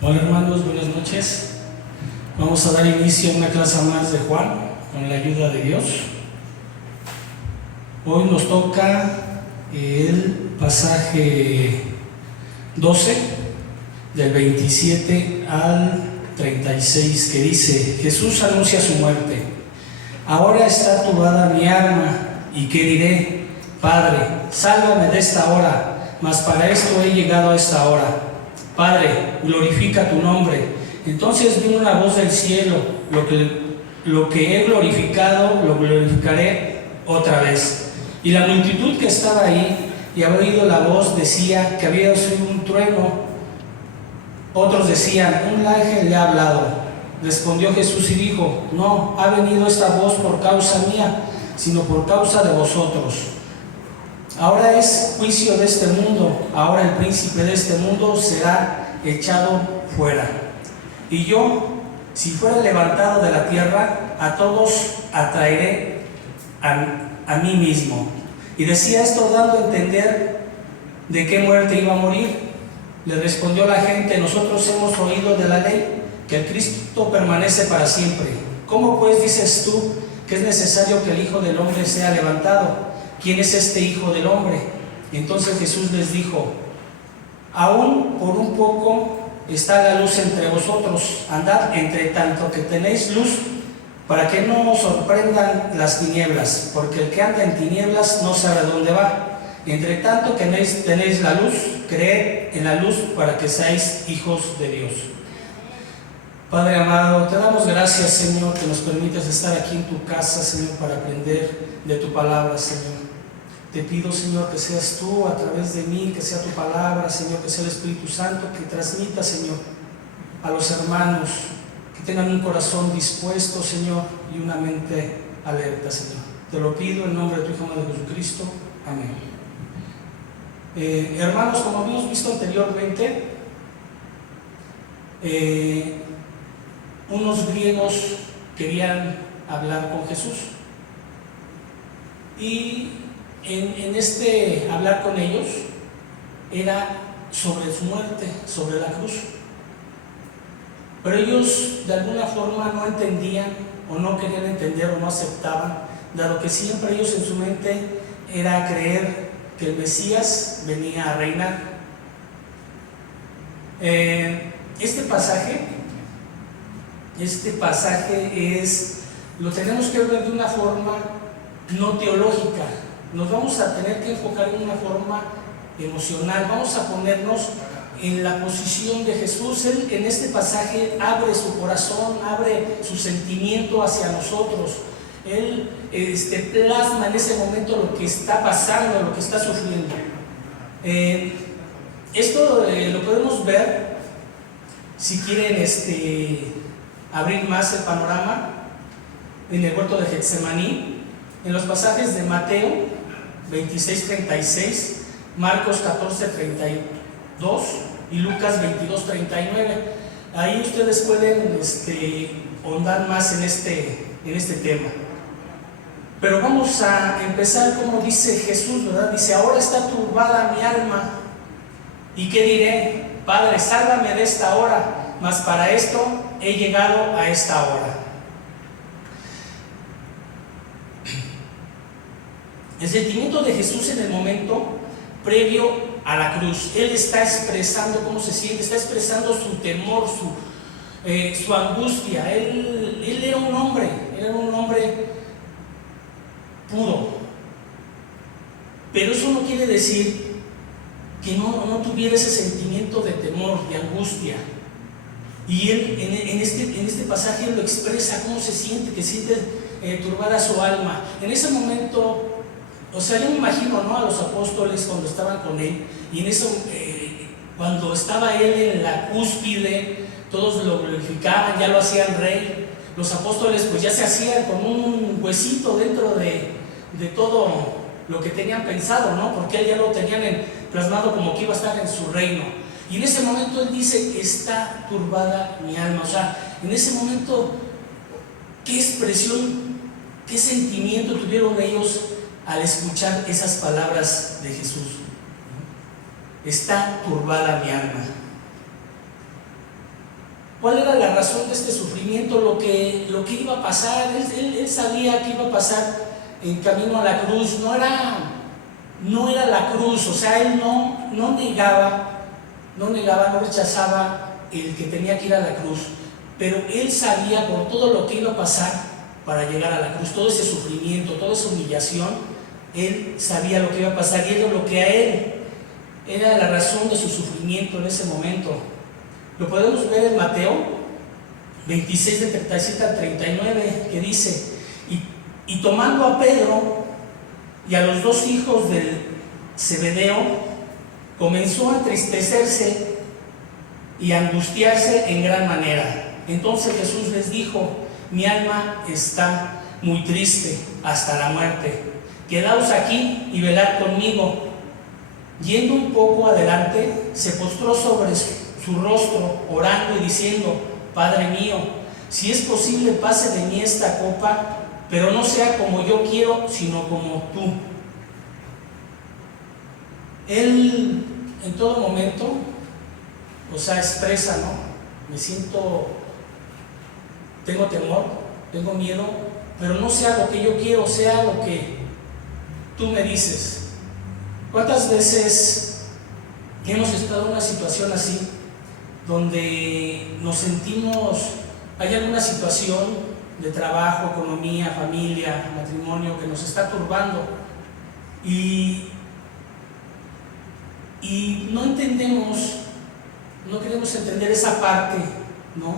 Hola hermanos, buenas noches. Vamos a dar inicio a una clase más de Juan con la ayuda de Dios. Hoy nos toca el pasaje 12 del 27 al 36 que dice: Jesús anuncia su muerte. Ahora está turbada mi alma, ¿y qué diré? Padre, sálvame de esta hora, mas para esto he llegado a esta hora. Padre, glorifica tu nombre. Entonces vino una voz del cielo: lo que he glorificado, lo glorificaré otra vez. Y la multitud que estaba ahí y había oído la voz decía que había sido un trueno. Otros decían: un ángel le ha hablado. Respondió Jesús y dijo: no ha venido esta voz por causa mía, sino por causa de vosotros. Ahora es juicio de este mundo, ahora el príncipe de este mundo será echado fuera. Y yo, si fuera levantado de la tierra, a todos atraeré a mí mismo. Y decía esto dando a entender de qué muerte iba a morir. Le respondió la gente: nosotros hemos oído de la ley que el Cristo permanece para siempre. ¿Cómo pues dices tú que es necesario que el Hijo del Hombre sea levantado? ¿Quién es este Hijo del Hombre? Entonces Jesús les dijo: aún por un poco está la luz entre vosotros. Andad entre tanto que tenéis luz, para que no os sorprendan las tinieblas, porque el que anda en tinieblas no sabe a dónde va. Entre tanto que tenéis la luz, creed en la luz para que seáis hijos de Dios. Padre amado, te damos gracias, Señor, que nos permites estar aquí en tu casa, Señor, para aprender de tu palabra, Señor. Te pido, Señor, que seas tú a través de mí, que sea tu palabra, Señor, que sea el Espíritu Santo, que transmita, Señor, a los hermanos, que tengan un corazón dispuesto, Señor, y una mente alerta, Señor. Te lo pido en nombre de tu Hijo amado Jesucristo. Amén. Hermanos, como habíamos visto anteriormente, unos griegos querían hablar con Jesús, y en este hablar con ellos era sobre su muerte, sobre la cruz. Pero ellos de alguna forma no entendían, o no querían entender, o no aceptaban, dado que siempre ellos en su mente era creer que el Mesías venía a reinar. Este pasaje lo tenemos que ver de una forma no teológica. Nos vamos a tener que enfocar en una forma emocional. Vamos a ponernos en la posición de Jesús. Él en este pasaje abre su corazón, abre su sentimiento hacia nosotros. Él plasma en ese momento lo que está pasando, lo que está sufriendo. Esto lo podemos ver, si quieren abrir más el panorama, en el huerto de Getsemaní, en los pasajes de Mateo 26:36, Marcos 14:32 y Lucas 22:39. Ahí ustedes pueden ahondar más en este tema. Pero vamos a empezar como dice Jesús, ¿verdad? Dice: ahora está turbada mi alma, ¿y qué diré? Padre, sálvame de esta hora, mas para esto he llegado a esta hora. El sentimiento de Jesús en el momento previo a la cruz, Él está expresando cómo se siente, está expresando su temor, su angustia. Él era un hombre puro, pero eso no quiere decir que no tuviera ese sentimiento de temor, de angustia. Y él en este pasaje él lo expresa, cómo se siente, que siente turbada su alma. En ese momento, o sea, yo me imagino, ¿no?, a los apóstoles cuando estaban con él, y en eso, cuando estaba él en la cúspide, todos lo glorificaban, ya lo hacían rey. Los apóstoles pues ya se hacían con un huesito dentro de todo lo que tenían pensado, ¿no?, porque él ya lo tenían plasmado como que iba a estar en su reino. Y en ese momento él dice: está turbada mi alma. O sea, en ese momento, ¿qué expresión, qué sentimiento tuvieron ellos al escuchar esas palabras de Jesús? Está turbada mi alma. ¿Cuál era la razón de este sufrimiento? Lo que iba a pasar. Él sabía que iba a pasar en camino a la cruz. No era la cruz, o sea, él no negaba, no rechazaba el que tenía que ir a la cruz, pero él sabía por todo lo que iba a pasar para llegar a la cruz, todo ese sufrimiento, toda esa humillación, él sabía lo que iba a pasar y era lo que a él era la razón de su sufrimiento en ese momento. Lo podemos ver en Mateo 26, de 37 al 39, que dice: y tomando a Pedro y a los dos hijos del Zebedeo, comenzó a entristecerse y a angustiarse en gran manera. Entonces Jesús les dijo: mi alma está muy triste hasta la muerte, quedaos aquí y velad conmigo. Yendo un poco adelante, se postró sobre su rostro, orando y diciendo: Padre mío, si es posible, pase de mí esta copa, pero no sea como yo quiero, sino como tú. Él en todo momento, o sea, expresa, ¿no? Me siento, tengo temor, tengo miedo, pero no sea lo que yo quiero, sea lo que tú me dices. ¿Cuántas veces hemos estado en una situación así, donde nos sentimos, hay alguna situación de trabajo, economía, familia, matrimonio que nos está turbando y no entendemos, no queremos entender esa parte, ¿no?,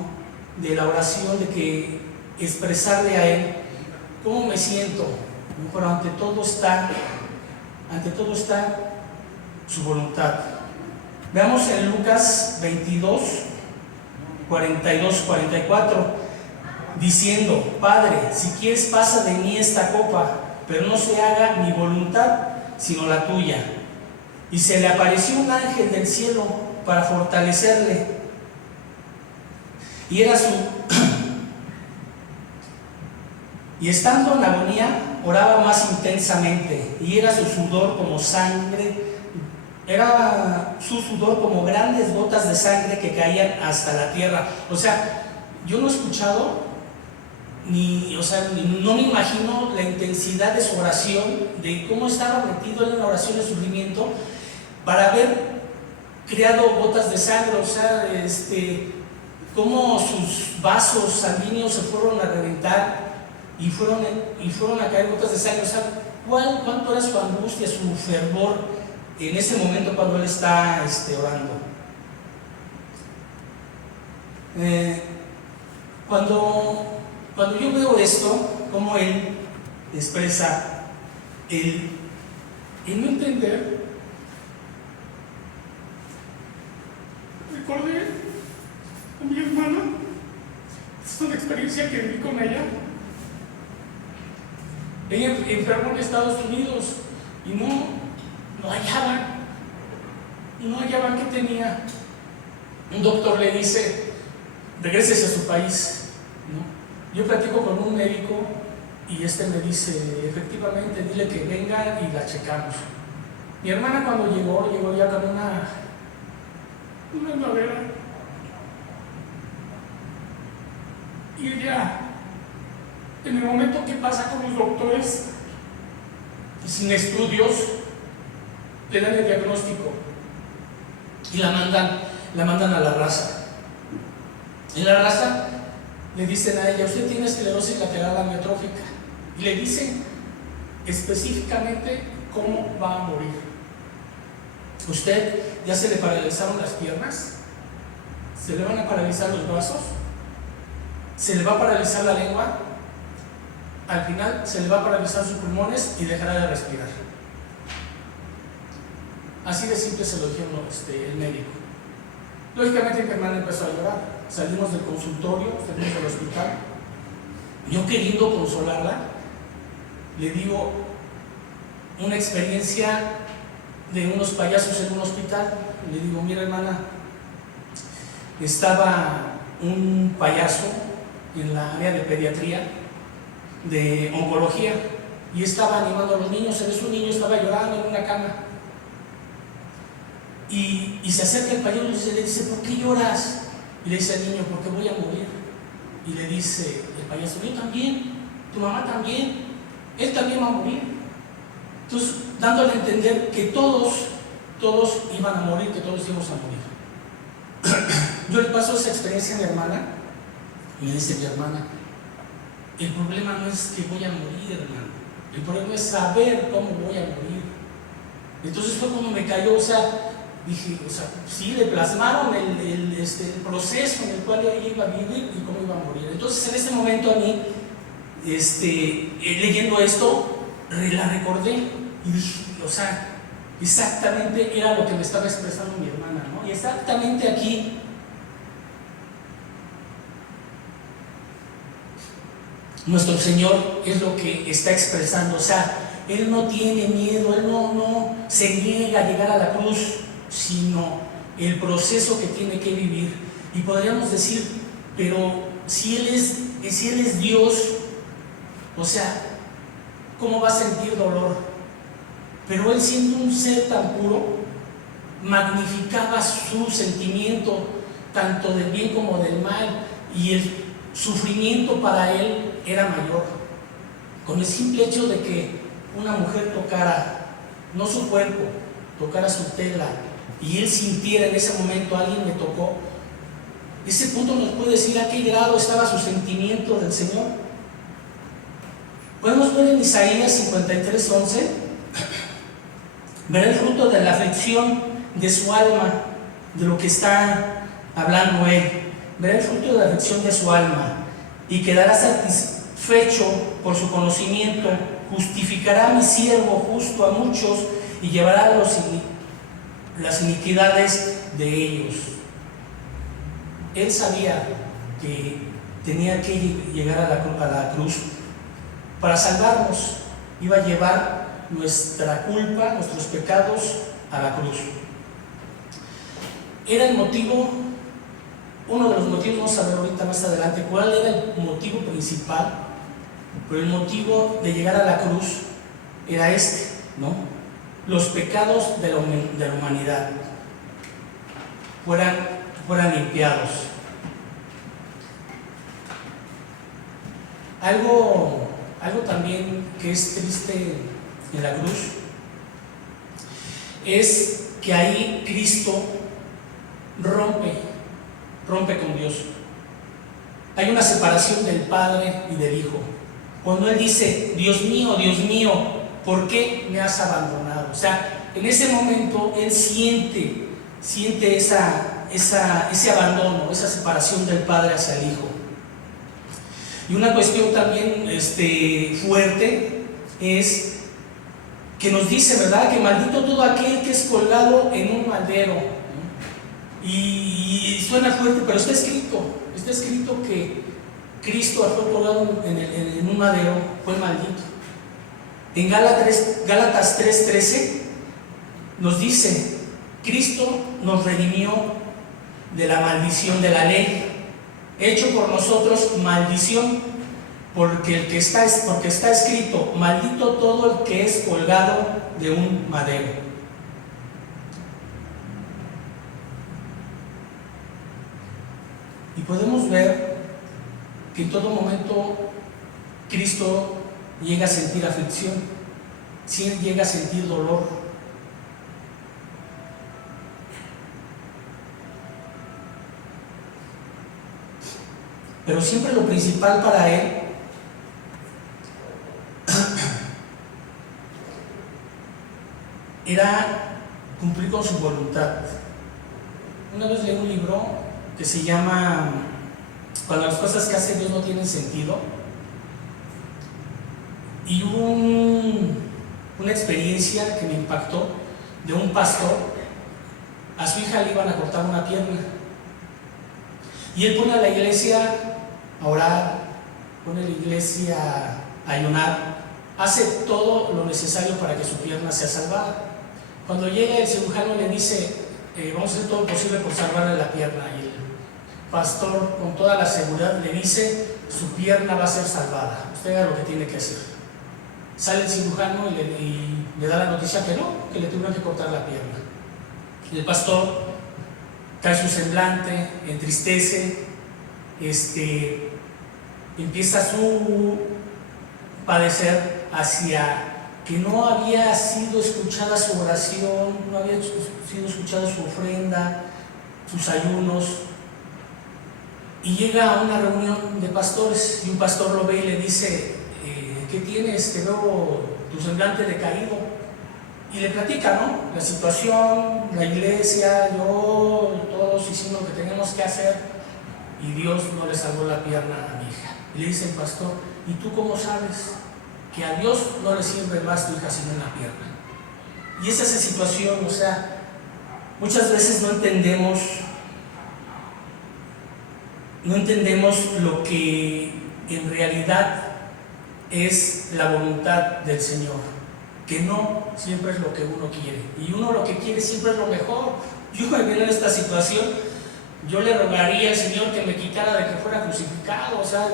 de la oración, de que expresarle a Él cómo me siento, ¿no? Pero ante todo está su voluntad. Veamos en Lucas 22, 42, 44, diciendo: Padre, si quieres, pasa de mí esta copa, pero no se haga mi voluntad, sino la tuya. Y se le apareció un ángel del cielo para fortalecerle, y estando en agonía, oraba más intensamente, y era su sudor como grandes gotas de sangre que caían hasta la tierra. O sea, yo no he escuchado no me imagino la intensidad de su oración, de cómo estaba metido en la oración de sufrimiento para haber creado gotas de sangre, o sea, cómo sus vasos sanguíneos se fueron a reventar y fueron a caer gotas de sangre. O sea, cuánto era su angustia, su fervor en ese momento cuando él está orando. Cuando yo veo esto, cómo él expresa el no entender, recordé a mi hermana. Es una experiencia que viví con ella. Ella enfermó en Estados Unidos y no hallaban qué tenía. Un doctor le dice: regrésese a su país, ¿no? Yo platico con un médico y me dice: efectivamente, dile que venga y la checamos. Mi hermana, cuando llegó ya con una madera, y ella, en el momento que pasa con los doctores, sin estudios, le dan el diagnóstico y la mandan a la raza. En la raza le dicen a ella: usted tiene esclerosis lateral amiotrófica, y le dicen específicamente cómo va a morir. Usted ya se le paralizaron las piernas, se le van a paralizar los brazos, se le va a paralizar la lengua, al final se le va a paralizar sus pulmones y dejará de respirar. Así de simple se lo dijeron el médico. Lógicamente mi hermana empezó a llorar. Salimos del consultorio, salimos del hospital. Yo, queriendo consolarla, le digo una experiencia de unos payasos en un hospital. Le digo: mira, hermana, estaba un payaso en la área de pediatría, de oncología, y estaba animando a los niños. Un niño estaba llorando en una cama, y se acerca el payaso y le dice: ¿por qué lloras? Y le dice al niño, ¿por qué voy a morir? Y le dice el payaso, yo también, tu mamá también, él también va a morir. Entonces, dándole a entender que todos iban a morir, que todos íbamos a morir. Yo le paso esa experiencia a mi hermana, y me dice mi hermana, el problema no es que voy a morir, hermano, el problema es saber cómo voy a morir. Entonces fue como me cayó, o sea, dije, o sea, sí, le plasmaron el proceso en el cual ella iba a vivir y cómo iba a morir. Entonces en ese momento a mí, leyendo esto, la recordé y dije, o sea, exactamente era lo que me estaba expresando mi hermana, ¿no? Y exactamente aquí nuestro Señor es lo que está expresando, o sea, Él no tiene miedo, Él no se niega a llegar a la cruz, sino el proceso que tiene que vivir. Y podríamos decir, pero si Él es Dios, o sea, ¿cómo va a sentir dolor? Pero Él, siendo un ser tan puro, magnificaba su sentimiento, tanto del bien como del mal, y el sufrimiento para Él era mayor. Con el simple hecho de que una mujer tocara, no su cuerpo, tocara su tela, y Él sintiera en ese momento, alguien me tocó, ese punto nos puede decir a qué grado estaba su sentimiento del Señor. Podemos ver en Isaías 53:11, ver el fruto de la aflicción de su alma, de lo que está hablando Él. Verá el fruto de la aflicción de su alma y quedará satisfecho por su conocimiento. Justificará a mi siervo justo a muchos y llevará las iniquidades de ellos. Él sabía que tenía que llegar a la cruz para salvarnos. Iba a llevar nuestra culpa, nuestros pecados a la cruz. Era el motivo, uno de los motivos, vamos a ver ahorita más adelante cuál era el motivo principal, pero el motivo de llegar a la cruz era ¿no? Los pecados de la humanidad fueran limpiados. Algo también que es triste en la cruz es que ahí Cristo rompe con Dios. Hay una separación del Padre y del Hijo. Cuando Él dice, Dios mío, ¿por qué me has abandonado? O sea, en ese momento Él siente ese abandono, esa separación del Padre hacia el Hijo. Y una cuestión también fuerte es que nos dice, ¿verdad?, que maldito todo aquel que es colgado en un madero, ¿no? Y suena fuerte, pero está escrito que Cristo, al ser colgado en un madero, fue maldito. En Gálatas 3:13 nos dice, Cristo nos redimió de la maldición de la ley, hecho por nosotros maldición, porque está escrito, maldito todo el que es colgado de un madero. Y podemos ver que en todo momento Cristo llega a sentir aflicción, llega a sentir dolor. Pero siempre lo principal para Él era cumplir con su voluntad. Una vez leí un libro que se llama Cuando las cosas que hace Dios no tienen sentido, y hubo una experiencia que me impactó de un pastor. A su hija le iban a cortar una pierna y él pone a la iglesia a orar, pone a la iglesia a ayunar, hace todo lo necesario para que su pierna sea salvada. Cuando llega el cirujano le dice, vamos a hacer todo lo posible por salvarle la pierna, y el pastor con toda la seguridad le dice, su pierna va a ser salvada, usted haga lo que tiene que hacer. Sale el cirujano y le da la noticia que no, que le tuvieron que cortar la pierna. Y el pastor cae su semblante, entristece, empieza su padecer hacia que no había sido escuchada su oración, no había sido escuchada su ofrenda, sus ayunos, y llega a una reunión de pastores y un pastor lo ve y le dice: ¿qué tienes? Te veo tu semblante decaído. Y le platica, ¿no?, la situación, la iglesia, todos hicimos lo que teníamos que hacer y Dios no le salvó la pierna a mi hija. Y le dice el pastor: ¿y tú cómo sabes que a Dios no le sirve más tu hija sino una pierna? Y esa es la situación. O sea, muchas veces no entendemos lo que en realidad es la voluntad del Señor, que no siempre es lo que uno quiere, y uno lo que quiere siempre es lo mejor. Yo me veo en esta situación, yo le rogaría al Señor que me quitara de que fuera crucificado. O sea,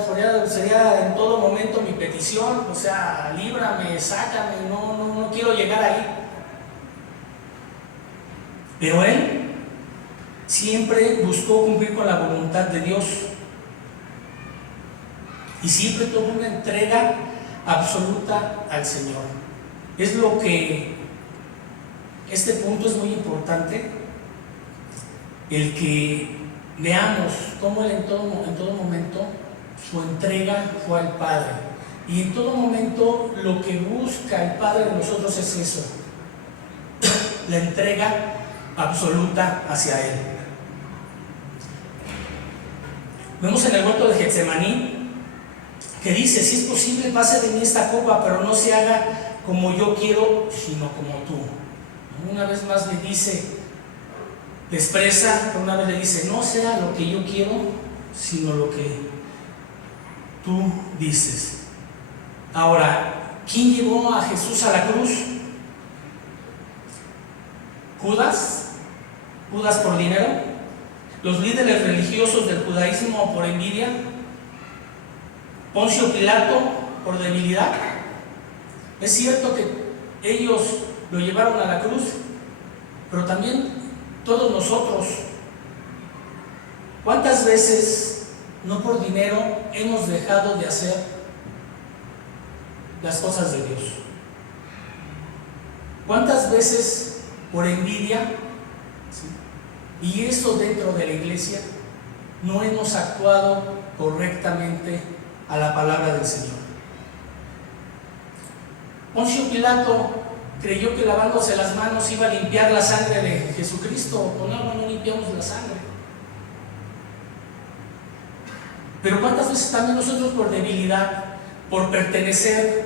sería en todo momento mi petición: o sea, líbrame, sácame, no quiero llegar ahí. Pero Él siempre buscó cumplir con la voluntad de Dios y siempre tuvo una entrega absoluta al Señor. Es lo que este punto es muy importante, el que veamos cómo Él en todo momento su entrega fue al Padre, y en todo momento lo que busca el Padre de nosotros es eso, la entrega absoluta hacia Él. Vemos en el huerto de Getsemaní que dice: si es posible, pase de mí esta copa, pero no se haga como yo quiero, sino como tú. Una vez más le dice, le expresa, una vez le dice: no sea lo que yo quiero, sino lo que tú dices. Ahora, ¿quién llevó a Jesús a la cruz? ¿Judas por dinero? ¿Los líderes religiosos del judaísmo por envidia? ¿Poncio Pilato por debilidad? Es cierto que ellos lo llevaron a la cruz, pero también todos nosotros. ¿Cuántas veces, no por dinero, hemos dejado de hacer las cosas de Dios? ¿Cuántas veces por envidia, ¿sí?, y eso dentro de la iglesia, no hemos actuado correctamente a la palabra del Señor? Poncio Pilato creyó que lavándose las manos iba a limpiar la sangre de Jesucristo. Con agua no limpiamos la sangre. Pero ¿cuántas veces también nosotros, por debilidad, por pertenecer,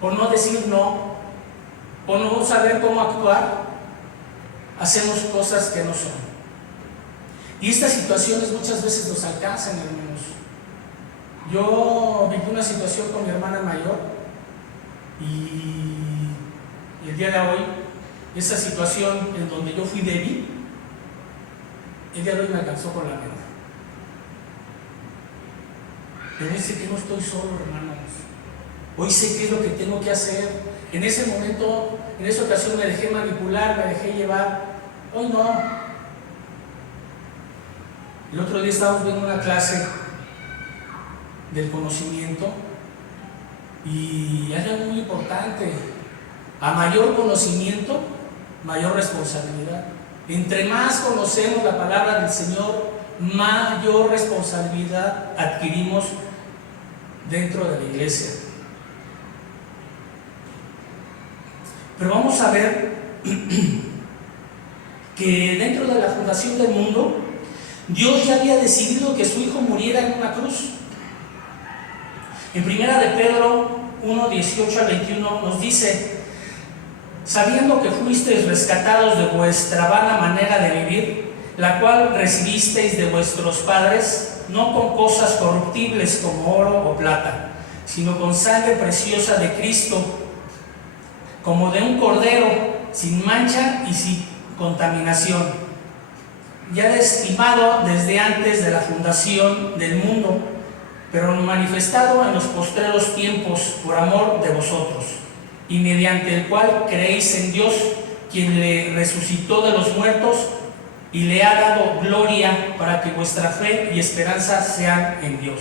por no decir no, por no saber cómo actuar, hacemos cosas que no son? Y estas situaciones muchas veces nos alcanzan, hermanos. Yo viví una situación con mi hermana mayor y el día de hoy, esa situación en donde yo fui débil, el día de hoy me alcanzó con la mente. Pero hoy sé que no estoy solo, hermanos. Hoy sé qué es lo que tengo que hacer. En ese momento, en esa ocasión me dejé manipular, me dejé llevar. Hoy no. El otro día estábamos viendo una clase del conocimiento y hay algo muy importante: a mayor conocimiento, mayor responsabilidad. Entre más conocemos la palabra del Señor, mayor responsabilidad adquirimos dentro de la iglesia. Pero vamos a ver que dentro de la fundación del mundo, Dios ya había decidido que su Hijo muriera en una cruz. En 1 de Pedro 1, 18 al 21 nos dice: sabiendo que fuisteis rescatados de vuestra vana manera de vivir, la cual recibisteis de vuestros padres, no con cosas corruptibles como oro o plata, sino con sangre preciosa de Cristo, como de un cordero, sin mancha y sin contaminación, ya estimado desde antes de la fundación del mundo, pero manifestado en los postreros tiempos por amor de vosotros, y mediante el cual creéis en Dios, quien le resucitó de los muertos y le ha dado gloria para que vuestra fe y esperanza sean en Dios.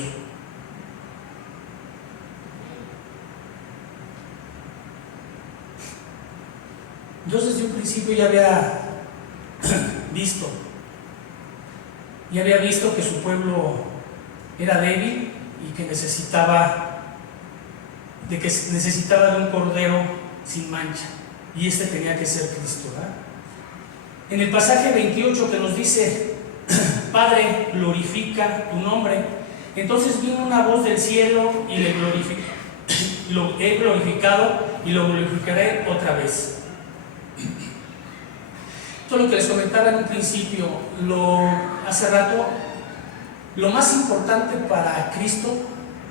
Dios desde un principio ya había visto que su pueblo era débil y que necesitaba de un cordero sin mancha, y este tenía que ser Cristo, ¿verdad? En el pasaje 28 que nos dice: Padre, glorifica tu nombre, entonces vino una voz del cielo y lo he glorificado y lo glorificaré otra vez. Esto es lo que les comentaba en un principio, hace rato. Lo más importante para Cristo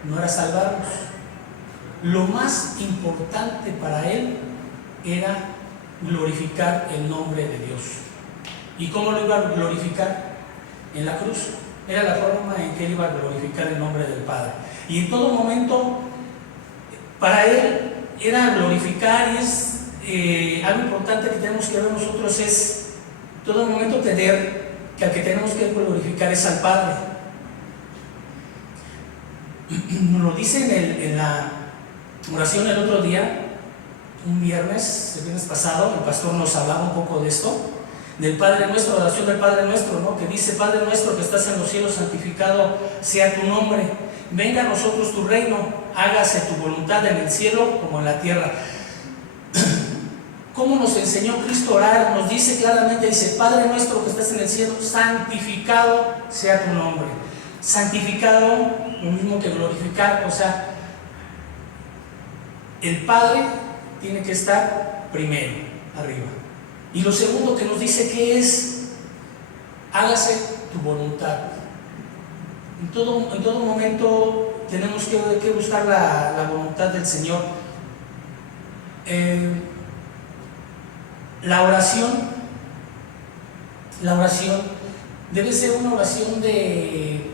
no era salvarnos. Lo más importante para Él era glorificar el nombre de Dios. ¿Y cómo lo iba a glorificar? En la cruz. Era la forma en que Él iba a glorificar el nombre del Padre. Y en todo momento, para Él era glorificar, y es algo importante que tenemos que ver nosotros, es todo momento tener que al que tenemos que glorificar es al Padre. Nos lo dice en la oración el otro día, el viernes pasado, el pastor nos hablaba un poco de esto, del Padre Nuestro, la oración del Padre Nuestro, ¿no? Que dice: Padre nuestro que estás en los cielos, santificado sea tu nombre, venga a nosotros tu reino, hágase tu voluntad en el cielo como en la tierra. ¿Cómo nos enseñó Cristo a orar? Nos dice claramente, dice: Padre nuestro que estás en el cielo, santificado sea tu nombre. Santificado, lo mismo que glorificar, o sea, el Padre tiene que estar primero, arriba. Y lo segundo que nos dice que es: hágase tu voluntad. En todo momento tenemos que buscar la voluntad del Señor. La oración debe ser una oración de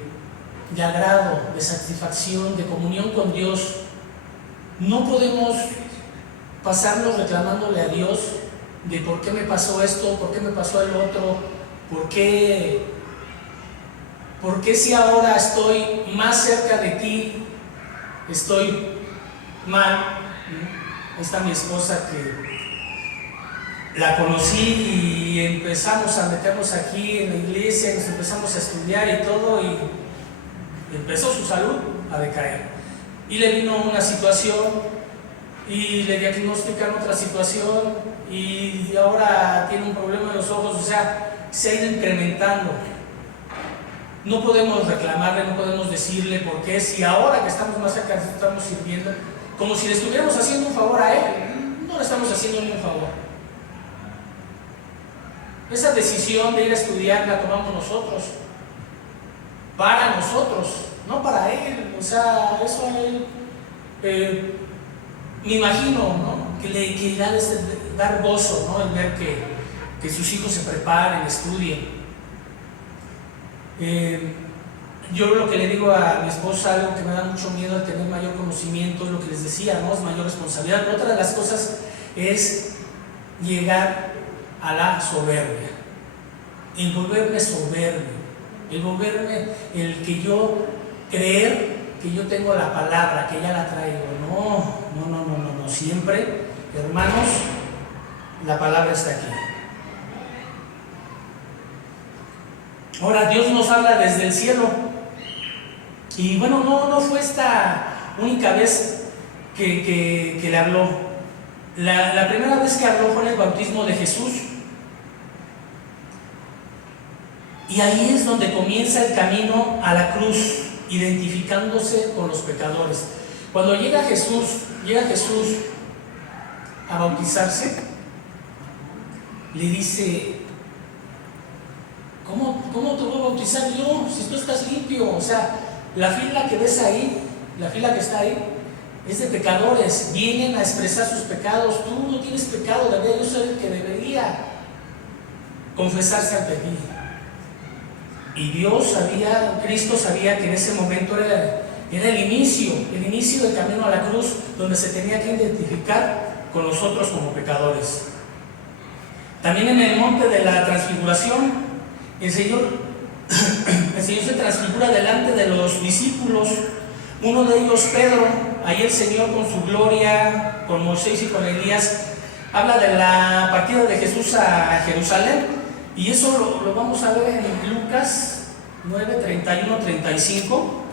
agrado, de satisfacción, de comunión con Dios. No podemos pasarnos reclamándole a Dios de por qué me pasó esto, por qué me pasó el otro, por qué si ahora estoy más cerca de ti, estoy mal. Ahí está mi esposa, que la conocí y empezamos a meternos aquí en la iglesia, nos empezamos a estudiar y todo, y empezó su salud a decaer. Y le vino una situación y le diagnostican otra situación y ahora tiene un problema en los ojos, o sea, se ha ido incrementando. No podemos reclamarle, no podemos decirle por qué, si ahora que estamos más cerca estamos sirviendo, como si le estuviéramos haciendo un favor a Él. No le estamos haciendo ni un favor. Esa decisión de ir a estudiar la tomamos nosotros, para nosotros, no para Él. O sea, eso a Él, me imagino, ¿no? que le ha de dar gozo, ¿no? El ver que sus hijos se preparen, estudien. Yo lo que le digo a mi esposa, algo que me da mucho miedo al tener mayor conocimiento, es lo que les decía, ¿no? Es mayor responsabilidad. Pero otra de las cosas es llegar a la soberbia, el volverme soberbio, el que yo creer que yo tengo la palabra, que ya la traigo. No, siempre, hermanos, la palabra está aquí. Ahora, Dios nos habla desde el cielo, y bueno, no fue esta única vez que le habló. La primera vez que habló fue en el bautismo de Jesús, y ahí es donde comienza el camino a la cruz, identificándose con los pecadores. Cuando llega Jesús a bautizarse, le dice: ¿Cómo te voy a bautizar yo si tú estás limpio? O sea, la fila que ves ahí, la fila que está ahí, es de pecadores, vienen a expresar sus pecados. Tú no tienes pecado, yo soy el que debería confesarse ante ti. Y Cristo sabía que en ese momento era el inicio del camino a la cruz, donde se tenía que identificar con nosotros como pecadores. También en el monte de la transfiguración, El Señor, el Señor se transfigura delante de los discípulos, uno de ellos Pedro. Ahí el Señor con su gloria, con Moisés y con Elías, habla de la partida de Jesús a Jerusalén, y eso lo vamos a ver en Lucas 9, 31, 35.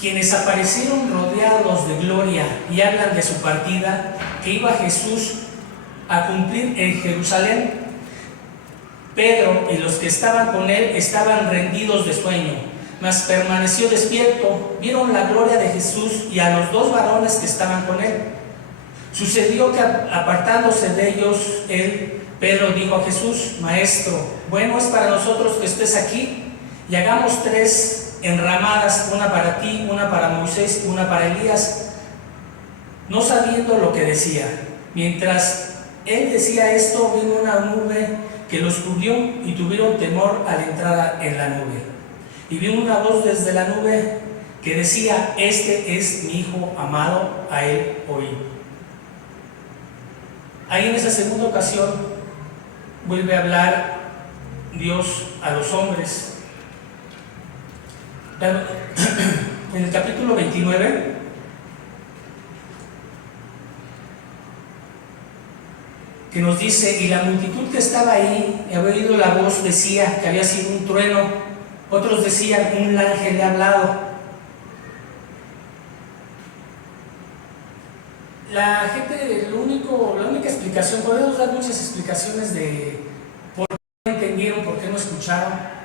Quienes aparecieron rodeados de gloria y hablan de su partida, que iba Jesús a cumplir en Jerusalén. Pedro y los que estaban con él estaban rendidos de sueño, mas permaneció despierto. Vieron la gloria de Jesús y a los dos varones que estaban con él. Sucedió que apartándose de ellos, Pedro dijo a Jesús: Maestro, bueno es para nosotros que estés aquí, y hagamos 3 enramadas, una para ti, una para Moisés y una para Elías. No sabiendo lo que decía. Mientras él decía esto, vino una nube que los cubrió y tuvieron temor al entrar en la nube. Y vino una voz desde la nube que decía: Este es mi Hijo amado, a él oí. Ahí en esa segunda ocasión vuelve a hablar Dios a los hombres. En el capítulo 29, que nos dice: y la multitud que estaba ahí, había oído la voz, decía que había sido un trueno, otros decían: un ángel le ha hablado. La gente, la única explicación, podemos dar muchas explicaciones de por qué no entendieron, por qué no escucharon.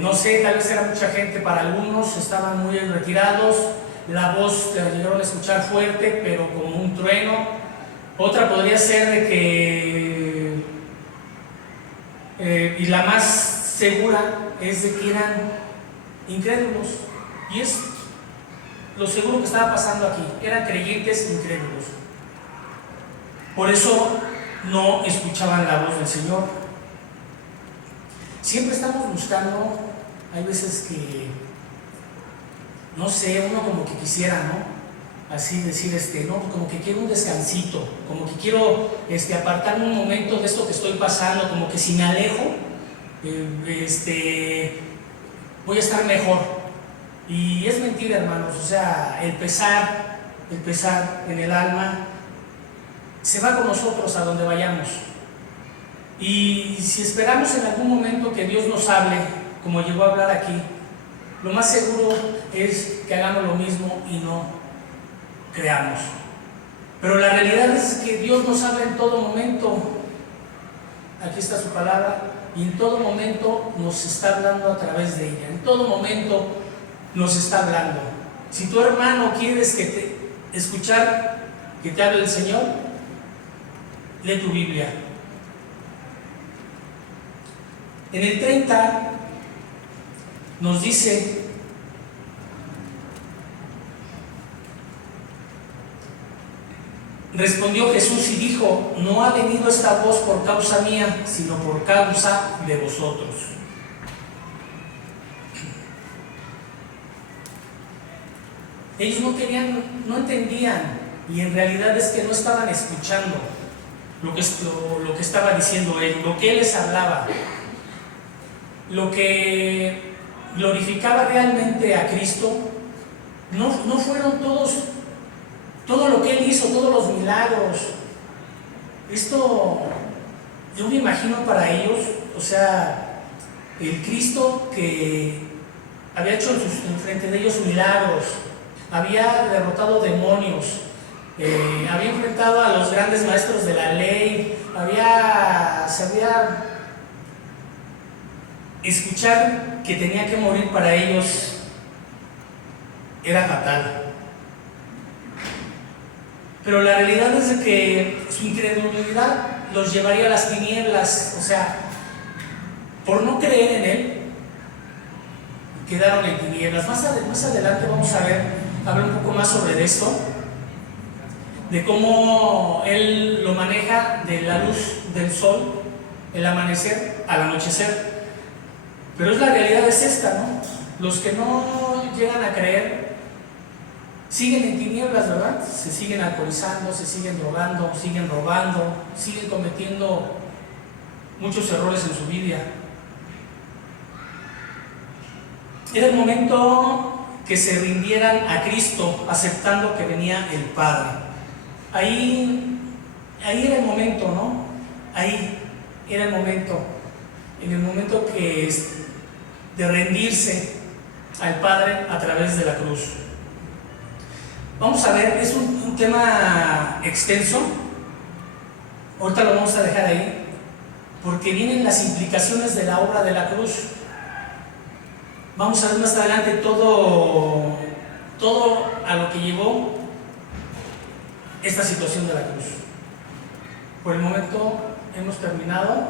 No sé, tal vez era mucha gente para algunos, estaban muy retirados, la voz la llegaron a escuchar fuerte, pero como un trueno. Otra podría ser de que, y la más segura, es de que eran incrédulos, y es lo seguro que estaba pasando aquí, eran creyentes incrédulos. Por eso no escuchaban la voz del Señor. Siempre estamos buscando, hay veces que, no sé, uno como que quisiera, ¿no? Así decir, no, como que quiero un descansito, como que quiero apartarme un momento de esto que estoy pasando, como que si me alejo, voy a estar mejor. Y es mentira, hermanos, o sea, el pesar en el alma se va con nosotros a donde vayamos. Y si esperamos en algún momento que Dios nos hable, como llegó a hablar aquí, lo más seguro es que hagamos lo mismo y no creamos. Pero la realidad es que Dios nos habla en todo momento. Aquí está su palabra, y en todo momento nos está hablando a través de ella. En todo momento nos está hablando. Si tu hermano quieres escuchar que te hable el Señor, lee tu Biblia. En el 30 nos dice: respondió Jesús y dijo: no ha venido esta voz por causa mía, sino por causa de vosotros. Ellos no entendían, y en realidad es que no estaban escuchando lo que estaba diciendo él, lo que él les hablaba. Lo que glorificaba realmente a Cristo no fueron todo lo que él hizo, todos los milagros. Esto yo me imagino para ellos, o sea, el Cristo que había hecho enfrente de ellos milagros, había derrotado demonios, había enfrentado a los grandes maestros de la ley, escuchar que tenía que morir para ellos era fatal. Pero la realidad es de que su incredulidad los llevaría a las tinieblas, o sea, por no creer en él, quedaron en tinieblas. Más adelante vamos a hablar un poco más sobre esto, de cómo él lo maneja de la luz del sol, el amanecer al anochecer. Pero la realidad es esta, ¿no? Los que no llegan a creer siguen en tinieblas, ¿verdad? Se siguen alcoholizando, se siguen drogando, siguen robando, siguen cometiendo muchos errores en su vida. Era el momento que se rindieran a Cristo, aceptando que venía el Padre. Ahí era el momento, ¿no? Ahí era el momento, en el momento que es de rendirse al Padre a través de la cruz. Vamos a ver, es un tema extenso, ahorita lo vamos a dejar ahí, porque vienen las implicaciones de la obra de la cruz. Vamos a ver más adelante todo a lo que llevó esta situación de la cruz. Por el momento hemos terminado.